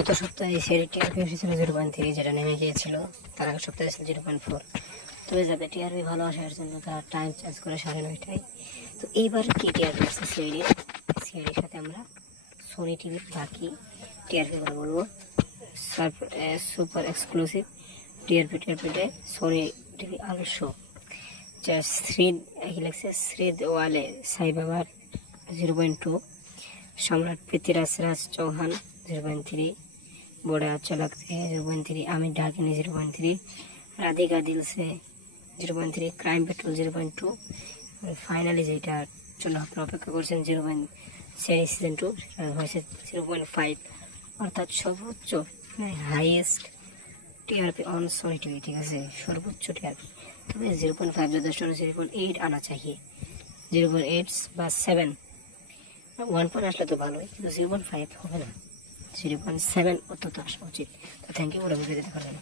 গত সপ্তাহে এই সিআরই টিআরপি এসেছিল 0.3, যেটা নেমে গিয়েছিল। তার আগের সপ্তাহে এসেছিল 0.4। তবে যাবে টিআরপি ভালো আসার জন্য তারা টাইম চেঞ্জ করে 9:30টায়। তো এইবার কি টিআরপি আসছে সিআইডির সাথে আমরা সোনি টিভির বাকি টিআরপিগুলো বলবো। সুপার এক্সক্লুসিভ টিআরপিতে সোনি টিভি আলসো শ্রীদ কি লাগছে, শ্রীদ ওয়ালে সাইবাবার 0.2, সম্রাট পৃথ্বীরাজ চৌহান 0.3, बोड़ा चलक 0.3, आमिर डाकिनी 0.3, राधिका दिल से 0.3, क्राइम पेट्रोल 0.2, और फाइनली যেটার জন্য আপনারা অপেক্ষা করছেন সিরিজ সিজন 2 হয়েছে 0.5, অর্থাৎ সর্বোচ্চ highest TRP on Sony TV. ঠিক আছে, সর্বোচ্চ টিআরপি। তবে 0.5 যথেষ্ট, 0.8 আনা চাই, 0.8 বা 7, 1 পয়েন্ট আসলে তো ভালোই, কিন্তু 0.5 হবে না, 0.7 অন্তত আসা উচিত। তো থ্যাংক ইউ, ভিডিও দেখার জন্য।